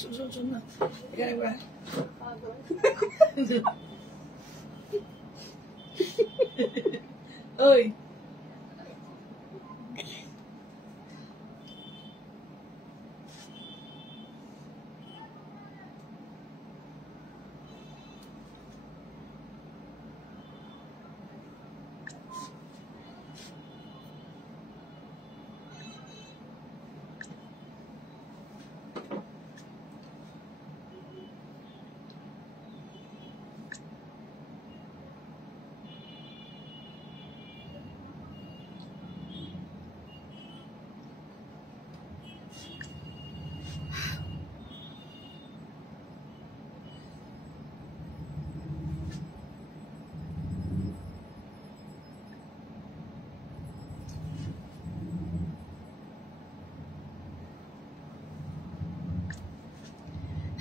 শোন না, এখানে একবার ওই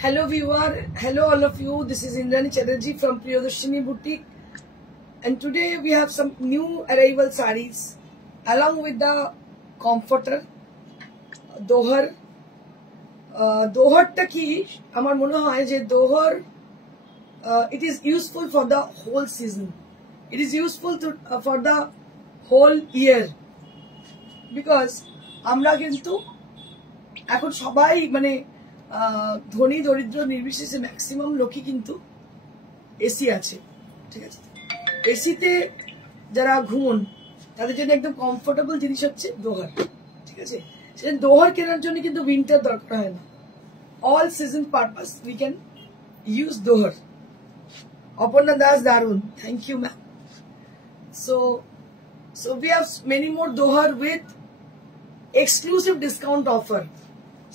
hello viewer, hello all of you. This is Indrani Chatterjee from Priyadarshini Boutique, and today we have some new arrival sarees along with the comforter dohar. Doharta ki amar mone hoy je dohar it is useful for the whole season. It is useful to for the whole year because আমরা কিন্তু এখন সবাই মানে ধনী দরিদ্র নির্বিশেষে ম্যাক্সিমাম লোকই কিন্তু এসি আছে, ঠিক আছে। এসিতে যারা ঘুমন তাদের জন্য একদম কমফোর্টেবল জিনিস হচ্ছে দোহার, ঠিক আছে। সেটা দোহার কেনার জন্য কিন্তু উইন্টার দরকার হয় না, all season purpose we can use dohar. Aparna Das দারুন, thank you ma'am. So we have many more dohar with exclusive discount offer.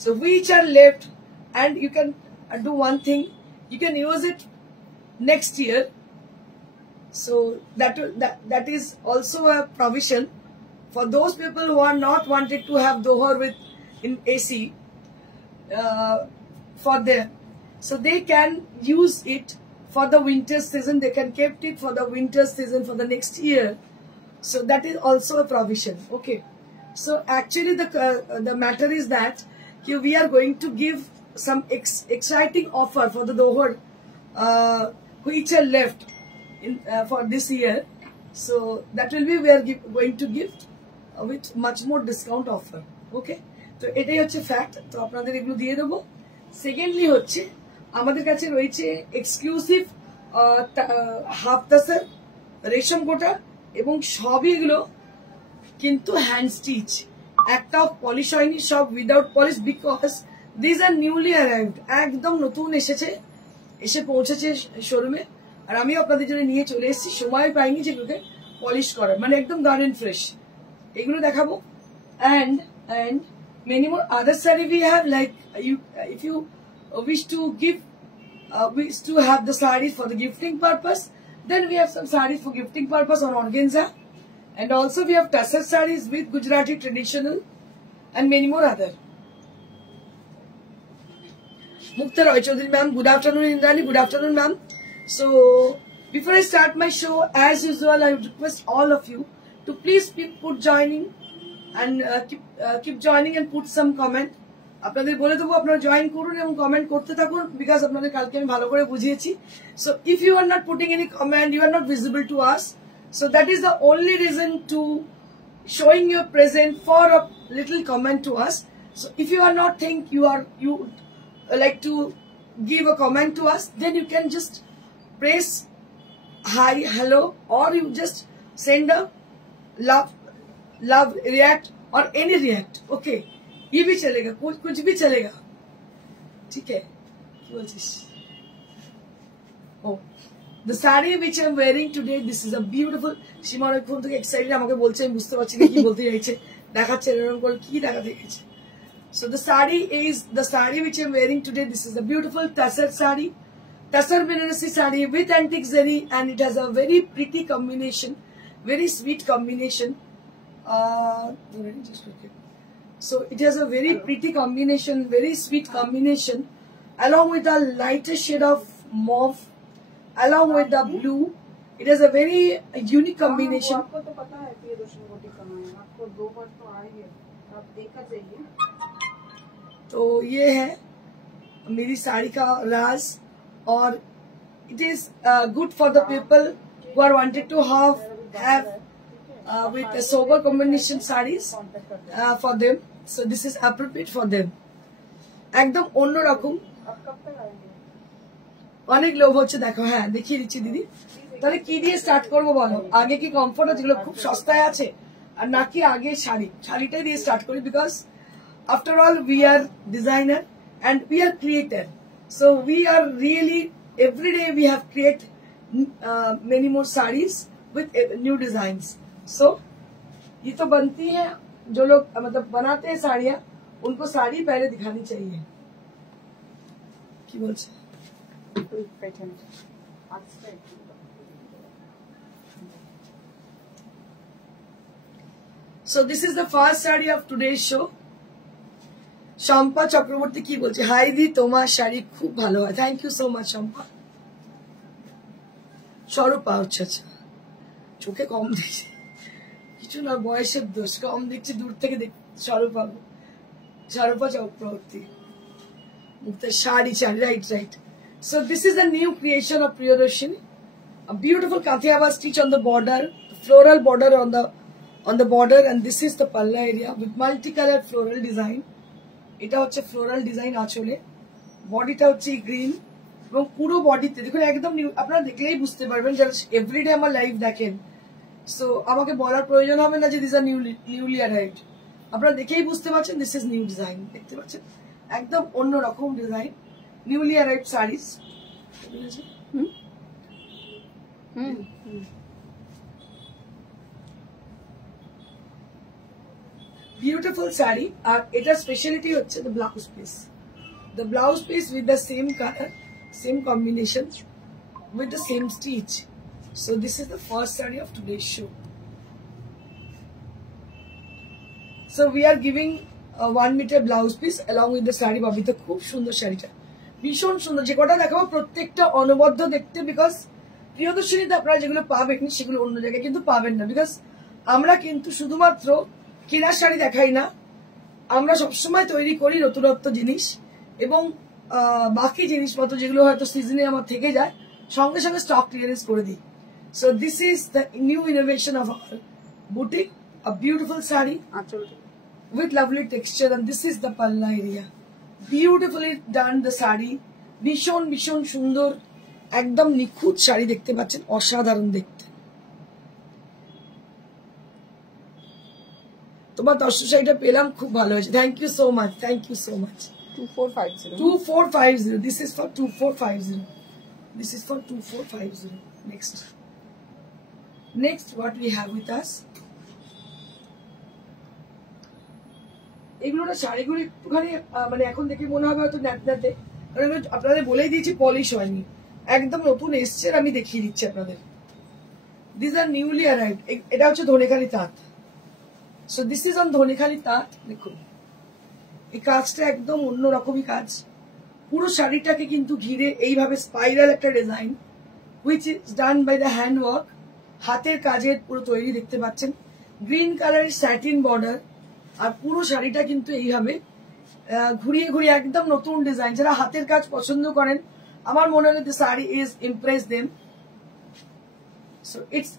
So which are left, and you can do one thing, you can use it next year. So that is also a provision for those people who are not wanted to have dohar with in AC for them. So they can use it for the winter season. They can keep it for the winter season for the next year. So that is also a provision. Okay. So actually the matter is that we are going to give some exciting offer for the dohar which are left in for this year. So that will be we are going to give with much more discount offer. Okay. তো এটাই হচ্ছে ফ্যাক্ট, তো আপনাদের এগুলো দিয়ে দেবো। সেকেন্ডলি হচ্ছে আমাদের কাছে রয়েছে এক্সক্লুসিভ হাফ তাসার রেশম গোটা এবং সবই এগুলো কিন্তু হ্যান্ড স্টিচ, একটাও পলিশ হয়নি, সব without polish because this are newly arrived, একদম নতুন এসে পৌঁছেছে শোরুমে। আর আমিও আপনাদের জন্য নিয়ে চলে এসেছি, সময় পাইনি যেগুলোকে পলিশ করার, মানে একদম গার্ডেন ফ্রেশ এগুলো দেখাবো। and many more other saree we have, like if you wish to have the sarees for the gifting purpose, then we have some sarees for gifting purpose on organza, and also we have tassar sarees with Gujarati traditional and many more other. Mukta Roy Chaudhary ma'am, good afternoon. Indrani, good afternoon ma'am. So before I start my show, as usual I would request all of you to please put joining and keep joining and put some comment. আপনাদের বলে দেবো আপনারা জয়েন করুন এবং কমেন্ট করতে থাকুন, বিকজ আপনাদের কালকে আমি ভালো করে বুঝিয়েছি। So if you are not putting any comment, you are not visible to us, so that is the only reason to showing your present for a little comment to us. So if you are not think you like to give a comment to us, then you can just press hi, hello, or you just send a love react or any react. Okay, ये भी चलेगा, कुछ भी चलेगा, ठीक है। क्या बोलছিস? Oh, the saree which I am wearing today, this is a beautiful. সীমা অনেক ফোন থেকে এক্সাইটেড, আমাকে বলছে আমি বুঝতে পারছি না কি বলতে চাইছে, দেখাচ্ছে এরকম করে কি দেখাতে চাইছে। So the saree which I am wearing today, this is a beautiful tassar saree, tassar Banarasi saree with antique zari, and it has a very pretty combination, very sweet combination. So it has a very pretty combination, very sweet combination, along with a lighter shade of mauve, along with the blue. It has a very unique combination. तो ये है मेरी साड़ी का राज, और it is good for the people who are wanted to have with a sober combination sarees for them. So this is appropriate for them. একদম অন্য রকম, অনেক লোভ হচ্ছে দেখো। হ্যাঁ দেখিয়ে দিচ্ছি দিদি। তাহলে কি দিয়ে স্টার্ট করবো বলো? আগে কি কমফোর্ট যেগুলো খুব সস্তায় আছে, আর নাকি আগে শাড়িটাই দিয়ে স্টার্ট করি? Because after all we are designer and we are creator, so we are really every day we have create many more sarees with new designs. So ये तो बनती है, जो लोग मतलब बनाते हैं साड़ियाँ उनको साड़ी पहले दिखानी चाहिए। की बोलছে? So this is the first saree of today's show. Shampa চক্রবর্তী কি বলছে? হাই দি, তোমার শাড়ি খুব ভালো হয়। Thank you so much Shampa. Swarupa, আচ্ছা আচ্ছা, চোখে কম দেখছি, কিছু না, বয়সের দোষ, কম দেখছি দূর থেকে দেখ। স্বরূপা চক্রবর্তী, মুক্তার sari right right. So this is a new creation of Priyadarshini, a beautiful Kathiawar stitch on the border, floral border on the border, and this is the palla area with multicolored floral design. এটা হচ্ছে floral design আঁচলে, বডিটা হচ্ছে গ্রিন, এবং পুরো বডিতে দেখুন একদম নিউ। আপনারা দেখলেই বুঝতে পারবেন যারা এভরিডে আমার লাইভ দেখেন, সো আমাকে বলার প্রয়োজন হবে না যে দিস আর নিউলি অ্যারাইভড। আপনারা দেখেই বুঝতে পারছেন দিস ইজ নিউ ডিজাইন। দেখতে পাচ্ছেন একদম অন্য রকম design, newly arrived series. Beautiful saree, and its speciality হচ্ছে the blouse piece. The blouse piece with the same color, same combination, with the same stitch. So this is the first saree of today's show. So we are giving a 1 meter blouse piece along with the saree. Babita খুব সুন্দর শাড়িটা, ভীষণ সুন্দর। যে কটা দেখাবো প্রত্যেকটা অনবদ্য দেখতে, বিকজ প্রিয়দর্শিনীতে আপনারা যেগুলো পাবেন সেগুলো অন্য জায়গায় কিন্তু পাবেন না। বিকজ আমরা কিন্তু শুধুমাত্র কেনার শাড়ি দেখাই না, আমরা সবসময় তৈরি করি নতুনত্ব জিনিস, এবং বাকি জিনিসপত্র যেগুলো হয়তো সিজনে আমার থেকে যায় সঙ্গে সঙ্গে স্টক ক্লিয়ারেন্স করে দিই। So this is the new innovation of our boutique, a beautiful sari with lovely texture, and this is the palla area, beautifully done the sari, ভীষণ ভীষণ সুন্দর, একদম নিখুঁত শাড়ি দেখতে পাচ্ছেন, অসাধারণ দেখতে। তোমার দর্শক শাড়িটা পেলাম, খুব ভালো হয়েছে, thank you so much, thank you so much. 2450, this is for 2450, this is for 2450. Next what we have with us, এগুলো না শাড়িগুলো একটুখানি মানে এখন দেখে মনে হবে হয়তো ন্যাপনাতে, কারণ আপনাদের বলেই দিয়েছি পলিশ হয়নি, একদম নতুন এসছে, আমি দেখিয়ে দিচ্ছি আপনাদের। দিস আর নিউলি অ্যারাইভড, এটা হচ্ছে ধনেখালি তাঁত। So this is on Dhanekhali তাঁত। দেখুন এই কাজটা একদম অন্যরকমই কাজ, পুরো শাড়িটাকে কিন্তু ঘিরে এইভাবে স্পাইরাল একটা design, which is done by the hand work, হাতের কাজের পুরো তৈরি দেখতে পাচ্ছেন। গ্রিন কালারের স্যাটিন বর্ডার, আর পুরো শাড়িটা কিন্তু এইভাবে ঘুরিয়ে ঘুরিয়ে একদম নতুন ডিজাইন। যারা হাতের কাজ পছন্দ করেন, আমার মনে হয় the saree is impress them. So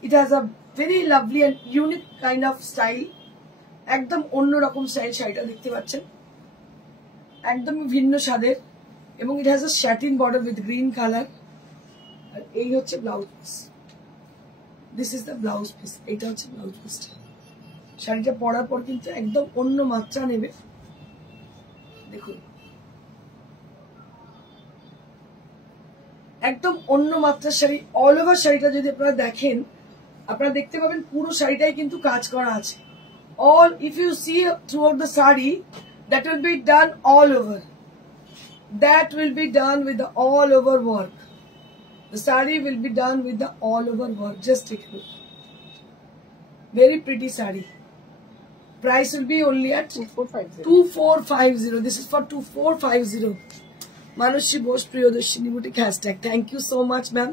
it has a very lovely and unique kind of style, একদম অন্যরকম স্টাইল শাড়িটা দেখতে পাচ্ছেন, একদম ভিন্ন স্বাদের, এবং it has a satin border with green color, আর এই হচ্ছে blouse piece. This is the blouse piece, এটা হচ্ছে ব্লাউজ পিসটা। শাড়িটা পরার পর কিন্তু একদম অন্য মাত্রা নেবে, দেখুন একদম অন্য মাত্রার শাড়ি। অল ওভার শাড়িটা যদি আপনারা দেখেন, আপনারা দেখতে পাবেন পুরো শাড়িটাই কিন্তু কাজ করা আছে। All, if you see throughout the saree, that will be done all over. That will be done with the all over work. The saree will be done with the all over work. Just take a look. Very pretty saree. Price will be only at 2450. This is for 2450. Manushi Bose Priyadarshini Boutique hashtag. Thank you so much, ma'am.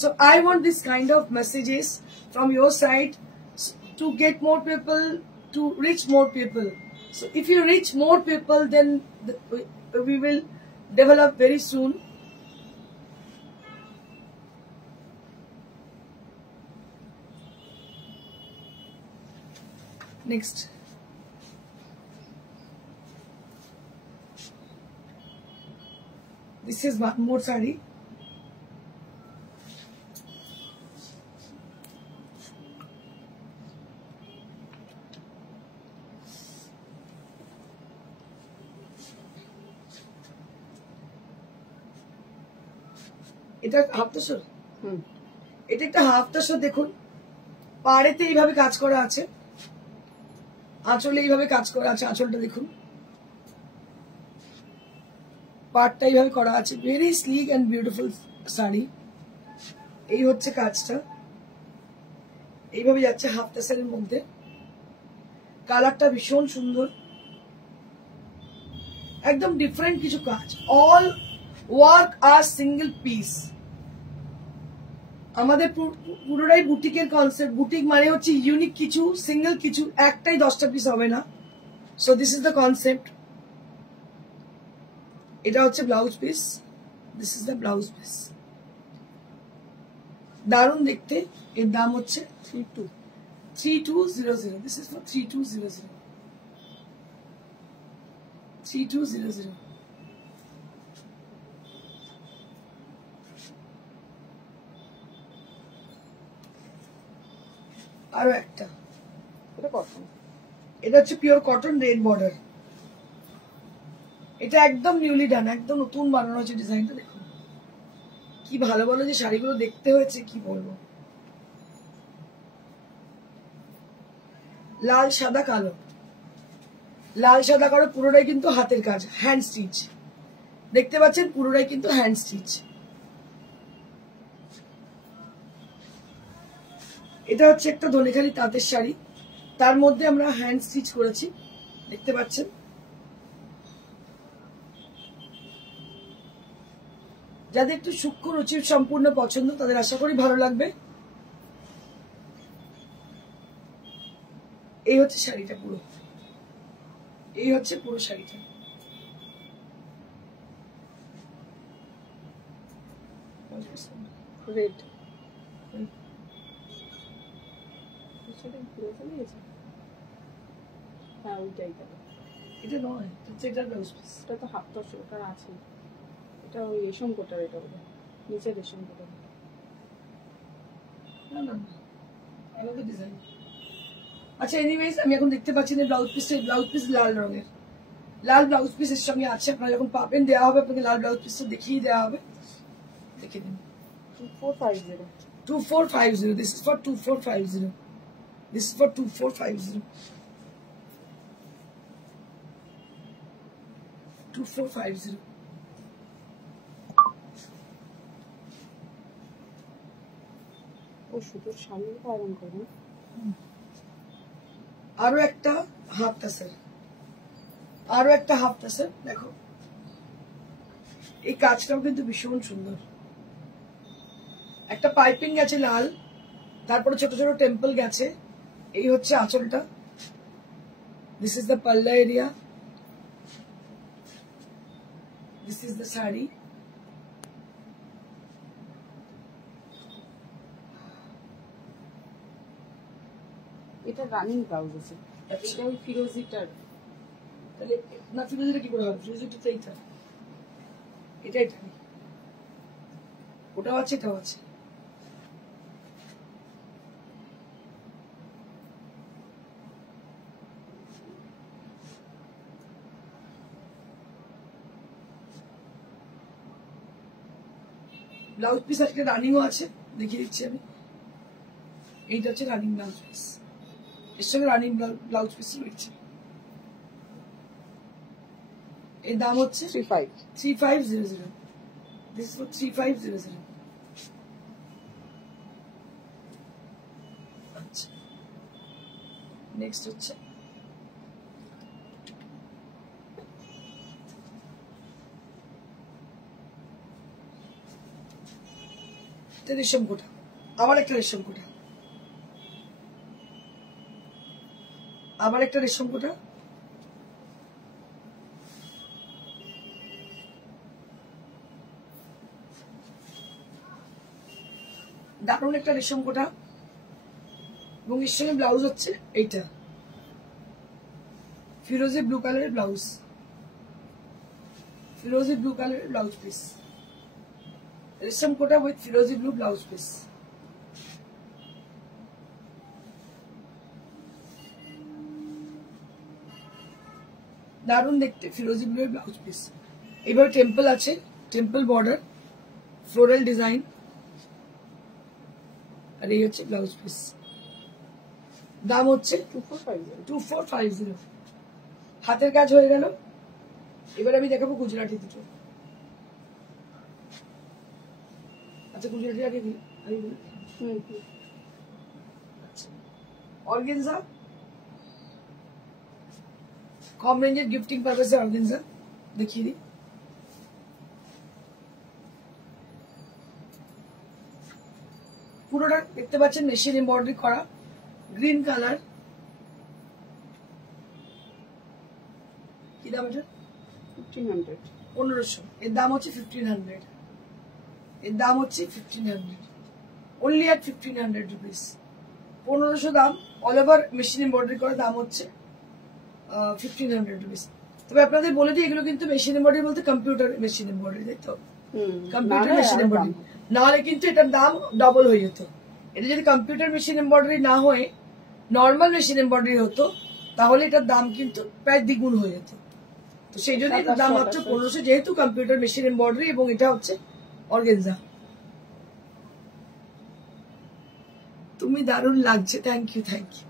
So I want this kind of messages from your side to get more people to reach more people. So if you reach more people, then we will develop very soon. Next. This is one more saree. এটা হাফ তাসর, এটা একটা হাফ তাসর। দেখুন পাড়েতে এইভাবে কাজ করা আছে, আঁচলে এইভাবে কাজ করা আছে। আঁচলটা দেখুন, পাড়টা এইভাবে করা আছে। Very slick and beautiful sari. এই হচ্ছে কাজটা, এইভাবে যাচ্ছে হাফ তাসের মধ্যে। কালারটা ভীষণ সুন্দর, একদম ডিফারেন্ট কিছু কাজ। অল ওয়ার্ক আর সিঙ্গেল পিস। আমাদের পুরোটাই বুটিকের কনসেপ্ট। বুটিক মানে হচ্ছে ইউনিক কিছু, সিঙ্গেল কিছু, একটাই 10টা পিস হবে না। So this is the concept. এটা হচ্ছে blouse piece, this is the blouse piece. দারুণ দেখতে। এর দাম হচ্ছে 3200। This is for 3200। 3200। আরো একটা, এটা হচ্ছে পিওর কটন, রেড বর্ডার। এটা একদম নিউলি ডান, একদম নতুন বানানো হয়েছে। ডিজাইনটা দেখুন কি ভালো ভালো যে শাড়িগুলো দেখতে হয়েছে, কি বলবো। লাল সাদা কালো, লাল সাদা কালো, পুরোটাই কিন্তু হাতের কাজ, হ্যান্ড স্টিচ। দেখতে পাচ্ছেন পুরোটাই কিন্তু হ্যান্ড স্টিচ। এটা হচ্ছে একটা ধনেখালি তাঁতের শাড়ি, তার মধ্যে আমরা হ্যান্ড স্টিচ করেছি, দেখতে পাচ্ছেন। যাদের একটু সূক্ষ্ম রুচির সম্পূর্ণ পছন্দ, তাদের আশা করি ভালো লাগবে। এই হচ্ছে শাড়িটা পুরো, এই হচ্ছে পুরো শাড়িটা। রেড, হ্যাঁ ওইটাই। এটা নয়, এটা ব্লাউজ পিস। এটা তো হাফ তাসর, ওটা আছে। এটা ওই রেশম কোটার, এটা ওটা নিচে রেশম কোটার। না না, আলাদা ডিজাইন। আচ্ছা এনিওয়েজ, আমি এখন দেখতে পাচ্ছি না ব্লাউজ পিস। ব্লাউজ পিস লাল রঙের, লাল ব্লাউজ পিস এর সঙ্গে আছে। আপনারা যখন পাবেন, দেওয়া হবে আপনাকে, লাল ব্লাউজ পিসটা দেখিয়ে দেওয়া হবে। দেখে দিন। 2450। 2450। This is for 2450. This is for 2450. 2450. ও শুধু শাড়ির আয়রন করবেন। আরো একটা হাফ তাসের, আরো একটা হাফ তাসের। দেখো এই কাজটাও কিন্তু ভীষণ সুন্দর। একটা পাইপিং গেছে লাল, তারপরে ছোট ছোট টেম্পল গেছে। এই হচ্ছে আঁচলটা। দিস ইজ দ্য পাল্লা area, this is the sari. এটা রানিং ব্লাউজ আছে। এটা ওই ফিরোজিটার। তাহলে না, ফিরোজিটা কি করে হবে? ফিরোজিটা তো এইটা, এটা এটা নেই, ওটাও আছে, এটাও আছে। ব্লাউজ পিস আজকে রানিংও আছে, দেখিয়ে দিচ্ছি আমি। এইটা হচ্ছে রানিং ব্লাউজ পিস, এর সঙ্গে রানিং ব্লাউজ পিস রয়েছে। এর দাম হচ্ছে 3500। This is for 3500। আচ্ছা, নেক্সট হচ্ছে রেশম কোটা। আবার একটা রেশম কোটা, আবার একটা রেশম কোটা, দারুণ একটা রেশম কোটা, এবং এর সঙ্গে ব্লাউজ হচ্ছে এইটা ফিরোজি ব্লু কালারের ব্লাউজ, ফিরোজি ব্লু কালারের ব্লাউজ পিস, রেশম কোটা উইথ ফিরোজি ব্লু ব্লাউজ পিস। দারুণ দেখতে ফিরোজি ব্লু এর ব্লাউজ পিস। এইভাবে টেম্পল আছে, টেম্পল বর্ডার, ফ্লোরাল ডিজাইন, আর এই হচ্ছে ব্লাউজ পিস। দাম হচ্ছে 2450। হাতের কাজ হয়ে গেল। এবার আমি দেখাবো গুজরাটি দুটো। আচ্ছা গুজরাটি আগে অর্গেনজা, কম রেঞ্জের গিফটিং পারপাসে অর্গেনজা দেখিয়ে দিই। পুরোটা দেখতে পাচ্ছেন মেশিন এমব্রয়ডারি করা, গ্রিন কালার। কি দাম এটা? 1500। 1500। এর দাম হচ্ছে 1500। এর দাম হচ্ছে 1500, only at 1500 rupees। 1500 দাম, অল ওভার মেশিন এমব্রয়ডারি করা, দাম হচ্ছে 1500 rupees। তবে আপনাদের বলে দিই, এগুলো কিন্তু মেশিন এমব্রয়ডারি বলতে কম্পিউটার মেশিন এমব্রয়ডারি, তাই তো? কম্পিউটার মেশিন এমব্রয়ডারি নাহলে কিন্তু এটার দাম ডবল হয়ে যেত। এটা যদি কম্পিউটার মেশিন এমব্রয়ডারি না হয়ে নর্মাল মেশিন এমব্রয়ডারি হতো, তাহলে এটার দাম কিন্তু প্রায় দ্বিগুণ হয়ে যেত। তো সেই জন্য এটার দাম মাত্র 1500, যেহেতু কম্পিউটার মেশিন এমব্রয়ডারি, এবং এটা হচ্ছে অর্গেনজা। তুমি দারুণ লাগছে, thank you, thank you.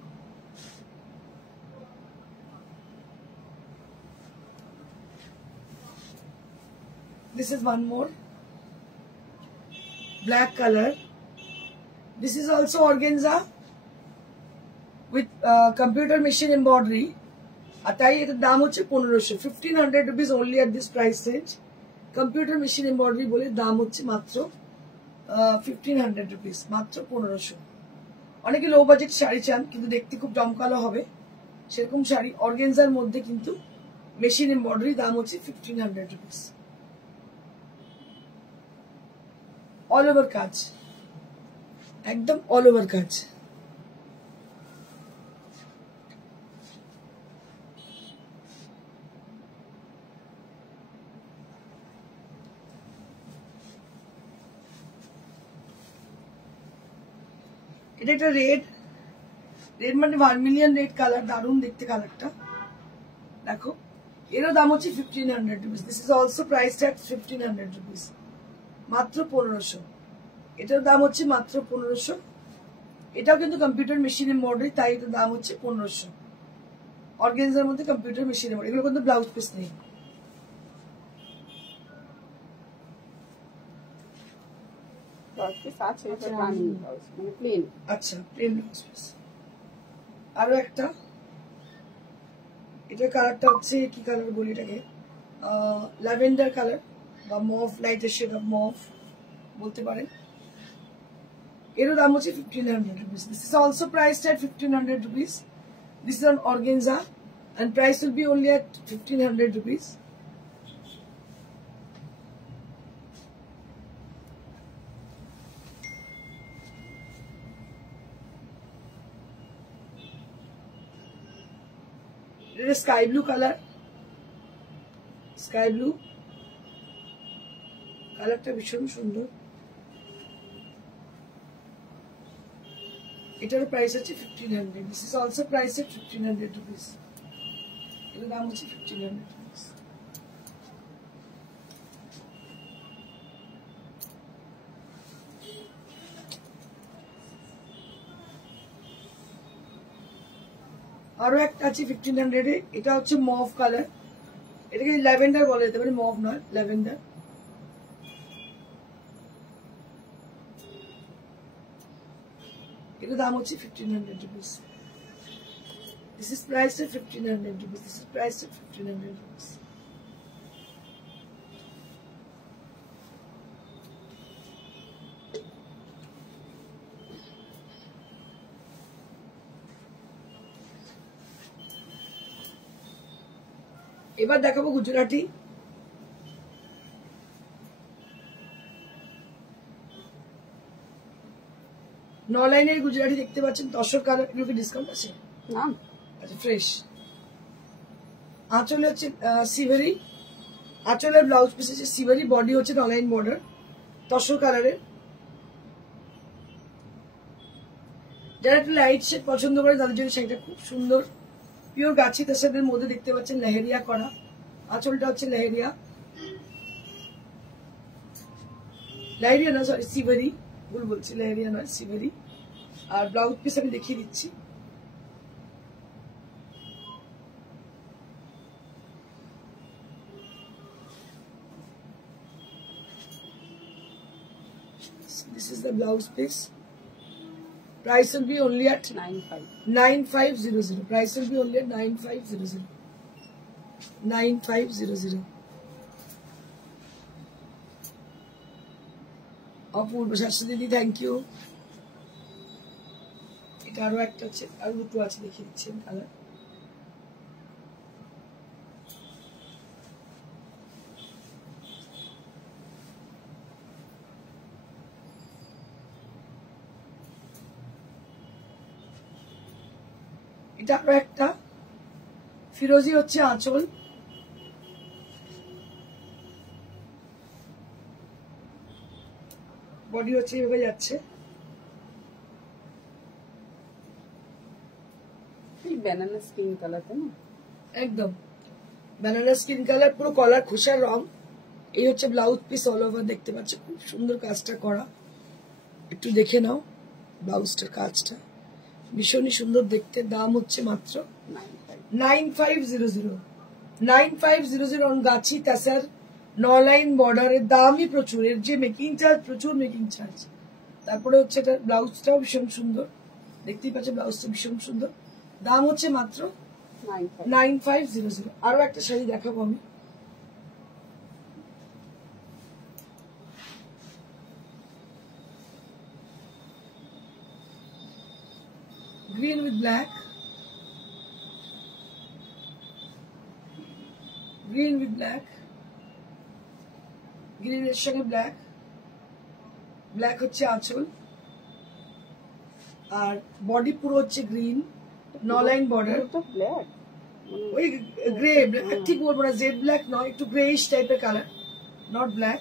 This is one more black color. This is also organza with computer machine embroidery. আর তাই এটার দাম হচ্ছে 1500, 1500 rupees only at this price range। Computer machine embroidery বলে দাম হচ্ছে মাত্র 1500 rupees, মাত্র 1500। অনেকে লো বাজেট শাড়ি চান কিন্তু দেখতে খুব জমকালো হবে, সেরকম শাড়ি অর্গেনজার মধ্যে কিন্তু মেশিন এমব্রয়ডারি, দাম হচ্ছে 1500 rupees। অল ওভার কাজ, একদম অল ওভার কাজ। এটা একটা রেড, রেড মানে ভার্মিলিয়ন রেড কালার, দারুণ দেখতে কালারটা। দেখো এরও দাম হচ্ছে 1500 rupees। This is also priced এট 1500 rupees, মাত্র 1500। এটার দাম হচ্ছে মাত্র 1500। এটাও কিন্তু কম্পিউটার মেশিন এমব্রয়ডারি, তাই এটার দাম হচ্ছে 1500। অর্গানজার মধ্যে কম্পিউটার মেশিন এমব্রয়ডারি, এগুলো কিন্তু ব্লাউজ পিস নেই। আচ্ছা প্লেন ব্লাউজ পিস। আরো একটা, এটার কালারটা হচ্ছে কি কালার বলি এটাকে, ল্যাভেন্ডার কালার বা মভ, লাইটের শেড অফ মভ বলতে পারেন। এরও দাম হচ্ছে 1500 rupees। This is also priced at 1500 rupees. This is an organza and price will be only at 1500 rupees। এটা sky blue colour, sky blue কালারটা ভীষণ সুন্দর। এটার প্রাইস হচ্ছে 1500। This is also priced at 1500 rupees। এটার দাম হচ্ছে 1500 rupees। আরো একটা আছে 1500 এ, এটা হচ্ছে মভ কালার, এটাকে ল্যাভেন্ডার বলা যেতে পারে, মভ নয় ল্যাভেন্ডার। এটার দাম হচ্ছে 1500 rupees। This is priced at 1500 rupees। This is priced at 1500 rupees। এবার দেখাবো গুজরাটি। নলাইনের গুজরাটি দেখতে পাচ্ছেন, 10 কালার। এগুলোকে ডিসকাউন্ট আছে না? আচ্ছা, ফ্রেশ। আঁচলে হচ্ছে সিভারি, আঁচলের ব্লাউজ পিস হচ্ছে সিভারি, বডি হচ্ছে নলাইন বর্ডার, 10 কালারের। যারা একটু লাইট শেড পছন্দ করে তাদের জন্য শাড়িটা খুব সুন্দর। পিওর গাছি তাসাদের মধ্যে দেখতে পাচ্ছেন লেহেরিয়া করা, আঁচলটা হচ্ছে লেহেরিয়া, লেহেরিয়া না সরি সিভারি, ভুল বলছি, লেহেরিয়া নয় সিভারি। আর ব্লাউজ পিস আমি দেখিয়ে দিচ্ছি। This is the blouse piece. Price will be only at 9500. Price will be only at 9500. 9500. অপূর্ব শাস্ত্রী দিদি, থ্যাংক ইউ। এটা আরো একটা আছে, আরো দুটো আছে, দেখিয়ে দিচ্ছেন কালার। এটা আরো একটা ফিরোজি হচ্ছে আঁচল, বডি হচ্ছে এভাবে যাচ্ছে। ব্যানানা স্কিন কালার, তাই না? একদম ব্যানানা স্কিন কালার, পুরো কলার খোসার রং। এই হচ্ছে ব্লাউজ পিস, অল ওভার দেখতে পাচ্ছ, খুব সুন্দর কাজটা করা। একটু দেখে নাও ব্লাউজটার কাজটা, ভীষণই সুন্দর দেখতে। দাম হচ্ছে মাত্র 9500। 9500 অন গাছি তাসার নলাইন বর্ডারের। দামই প্রচুর, এর যে মেকিং চার্জ, প্রচুর মেকিং চার্জ। তারপরে হচ্ছে এটা ব্লাউজটাও ভীষণ সুন্দর, দেখতেই পাচ্ছ ব্লাউজটা ভীষণ সুন্দর। দাম হচ্ছে মাত্র 9500। আরো একটা শাড়ি দেখাবো আমি। Green with black, green with black, গ্রিনের সঙ্গে ব্ল্যাক, ব্ল্যাক হচ্ছে আঁচল, আর বডি পুরো হচ্ছে গ্রিন, নলাইন বর্ডার। ব্ল্যাক, ওই গ্রে ব্ল্যাক ঠিক বলবো না, জেড ব্ল্যাক নয়, একটু গ্রেইশ টাইপের কালার, নট ব্ল্যাক।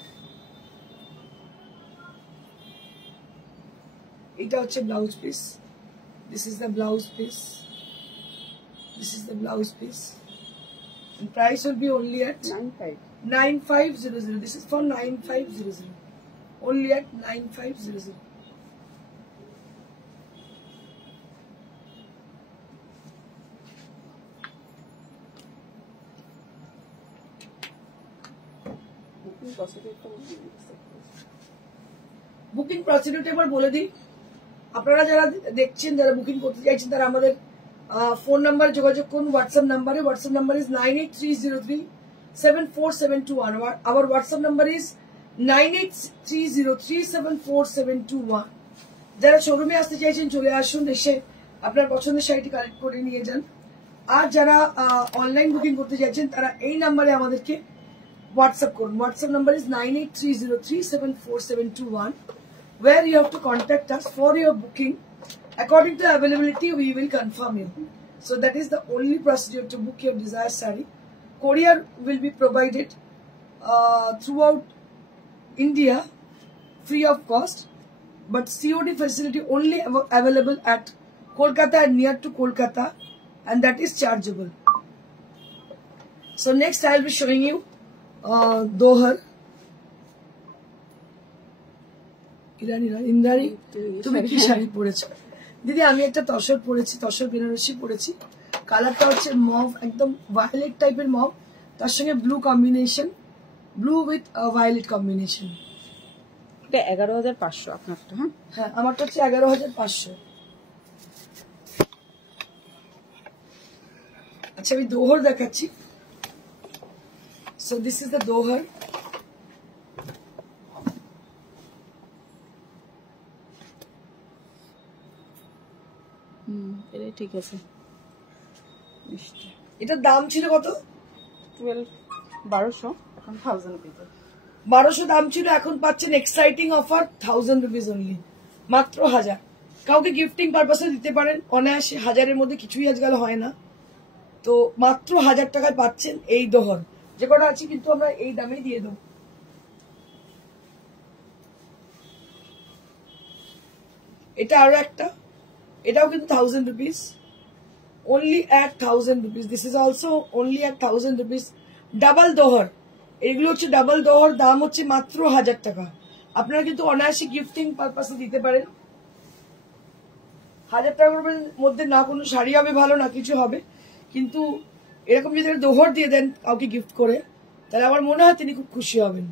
এটা হচ্ছে blouse piece. This is the blouse piece. This is the blouse piece. And price will be only at 9500. This is for 9500. Only at 9500. বুকিং প্রসিডিউরটা এবার বলে দিই। আপনারা যারা দেখছেন, যারা বুকিং করতে চাইছেন, তারা আমাদের ফোন নাম্বারে যোগাযোগ করুন, হোয়াটসঅ্যাপ নাম্বারে। WhatsApp number is 9830374721। Our WhatsApp number is 9830374721। যারা শোরুমে আসতে চাইছেন চলে আসুন, এসে আপনার পছন্দের শাড়িটি কালেক্ট করে নিয়ে যান। আর যারা অনলাইন বুকিং করতে চাইছেন তারা এই নাম্বারে আমাদেরকে হোয়াটসঅ্যাপ করুন। WhatsApp number is 9830374721, where you have to contact us for your booking. According to availability, we will confirm you. So that is the only procedure to book your desired saree. Courier will be provided throughout India, free of cost. But COD facility only available at Kolkata and near to Kolkata, and that is chargeable. So next I will be showing you Dohar. Indrani, তুমি কি শাড়ি পরেছো? দিদি আমি একটা তসর পরেছি, তসর বেনারসি পরেছি। কালারটা হচ্ছে মভ, একদম ভায়োলেট টাইপের মভ, তার সঙ্গে blue combination, blue with violet combination. এটা 11500 আপনারটা? হ্যাঁ, আমারটা হচ্ছে 11500। আচ্ছা, আমি দোহর দেখাচ্ছি। So this is the dohar. এটাই ঠিক আছে। এটার দাম ছিল কত? 1200 এখন 1000 রুপিস 1200 দাম ছিল, এখন পাচ্ছেন এক্সাইটিং অফার 1000 রুপিস অনলি, মাত্র 1000। কাউকে গিফটিং পারপাসে দিতে পারেন অনায়াসে, 1000-এর মধ্যে কিছুই আজকাল হয় না। তো মাত্র 1000 টাকায় পাচ্ছেন এই দোহর। যে কটা আছে কিন্তু আমরা এই দামেই দিয়ে দেবো। এটা আরো একটা, এটাও কিন্তু 1000 rupees, only at 1000 rupees. This is also only at 1000 rupees. Double দোহর, এগুলো হচ্ছে ডাবল দোহর, দাম হচ্ছে মাত্র 1000 টাকা। আপনারা কিন্তু অনায়াসে গিফটিং পারপাসে দিতে পারেন। 1000 টাকার মধ্যে না কোনো শাড়ি হবে ভালো, না কিছু হবে, কিন্তু এরকম যদি দোহর দিয়ে দেন কাউকে গিফট করে, তাহলে আমার মনে হয় তিনি খুব খুশি হবেন।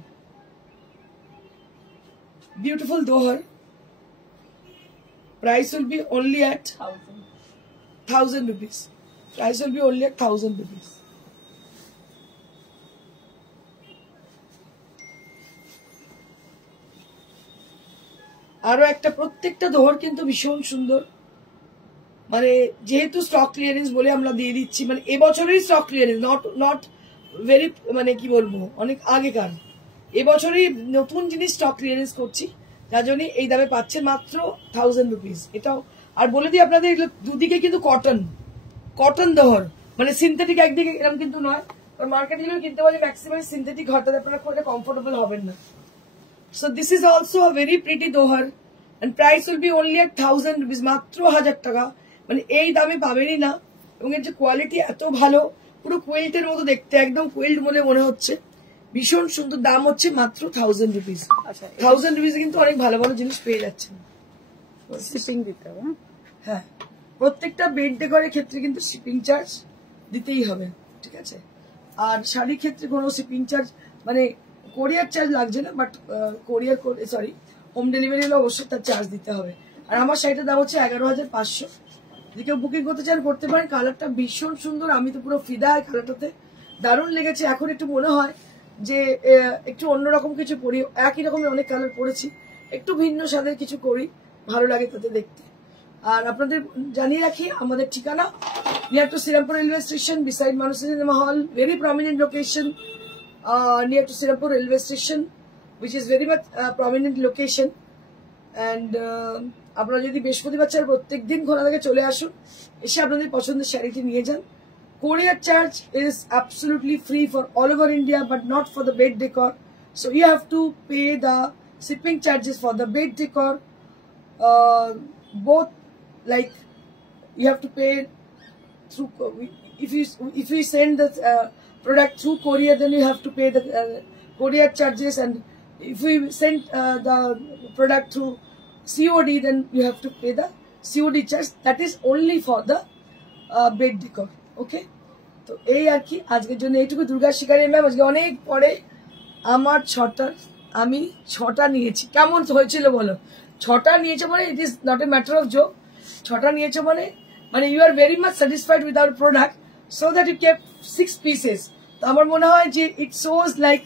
Beautiful dohar, price will be only at 1000 rupees. Price will be only at 1000 rupees. আরো একটা, প্রত্যেকটা দোহর কিন্তু ভীষণ সুন্দর, মানে যেহেতু স্টক ক্লিয়ারেন্স বলে আমরা দিয়ে দিচ্ছি, মানে এবছরেরই স্টক ক্লিয়ারেন্স, নট ভেরি, মানে কি বলবো, অনেক আগেকার, এবছরই নতুন জিনিস স্টক ক্লিয়ারেন্স করছি, যার জন্য এই দামে পাচ্ছেন মাত্র 1000 রুপিস। এটাও আর বলে দিই আপনাদের, দুদিকে কিন্তু কটন দোহর, মানে সিনথেটিক একদিকে এরকম কিন্তু নয়। মার্কেটে গেলেও কিনতে পারলে ম্যাক্সিমাম সিনথেটিক, হঠাৎ আপনারা খুব কমফোর্টেবল হবেন না। So this is also a very pretty dohar and price will be only at 1000 rupees, মাত্র 1000 টাকা। মানে এই দামে পাবেনই না, এবং এর যে কোয়ালিটি এত ভালো, পুরো কোয়েল্টের মতো দেখতে, একদম কোয়েল্ট বলে মনে হচ্ছে, ভীষণ সুন্দর। দাম হচ্ছে মাত্র 1000 রুপিস। 1000 রুপিসে কিন্তু অনেক ভালো ভালো জিনিস পেয়ে যাচ্ছেন। শিপিং দিতে হবে। হ্যাঁ, প্রত্যেকটা বেড ডেকোরের ক্ষেত্রে কিন্তু শিপিং চার্জ দিতেই হবে, ঠিক আছে। আর শাড়ির ক্ষেত্রে কোনো শিপিং চার্জ, মানে কোরিয়ার চার্জ লাগছে না, বাট কোরিয়ার সরি হোম ডেলিভারি হলে অবশ্যই তার চার্জ দিতে হবে। আর আমার শাড়িটার দাম হচ্ছে 11,500। যদি কেউ বুকিং করতে চান করতে পারেন। কালারটা ভীষণ সুন্দর, আমি তো পুরো ফিদা কালারটাতে, দারুণ লেগেছে। এখন একটু মনে হয় যে একটু অন্যরকম কিছু পরি, একই রকমের অনেক কালার পরেছি, একটু ভিন্ন স্বাদের কিছু করি, ভালো লাগে তাতে দেখতে। আর আপনাদের জানিয়ে রাখি আমাদের ঠিকানা near to Serampore railway station, beside Manush cinema hall, very prominent location near to Serampore railway station, which is very much prominent location. And আপনারা যদি বৃহস্পতিবার চার প্রত্যেক দিন খোলা থেকে চলে আসুন, এসে আপনাদের পছন্দের শাড়িটি নিয়ে যান। Courier charge is absolutely free for all over India, but not for the bed decor. So you have to pay the shipping charges for the bed decor. Both, like you have to pay through, if you send the product through courier, then you have to pay the courier charges, and if we send the product through COD, then you have to pay the COD charge. That is only for the bed decor. Okay, তো এই আর কি আজকের জন্য এইটুকু। দুর্গা শিকারি ম্যাম আজকে অনেক পরে আমার আমি ছটা নিয়েছি। কেমন হয়েছিল বলো? ছটা নিয়েছে মানে it is not a matter of joke. ছটা নিয়েছে মানে you are very much satisfied with our product, so that you kept 6 pieces. তো আমার মনে হয় যে ইট শোজ লাইক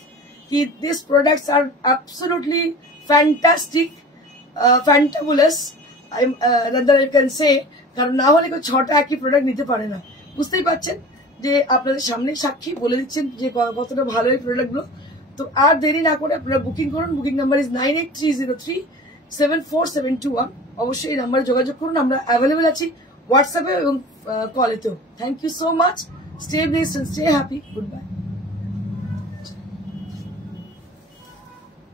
কি this products are absolutely fantastic, fantabulous, rather I can say. কারণ না হলে কেউ ছটা একই প্রোডাক্ট নিতে পারে না। বুঝতেই পারছেন যে আপনাদের সামনে সাক্ষী বলে দিচ্ছেন যে কতটা ভালো এই প্রোডাক্টগুলো। তো আর দেরি না করে আপনারা বুকিং করুন। Booking number is 9830374721। অবশ্যই এই নাম্বারে যোগাযোগ করুন, আমরা অ্যাভেলেবেল আছি হোয়াটসঅ্যাপে এবং কলেতেও। Thank you so much. Stay blessed and stay happy. Good by.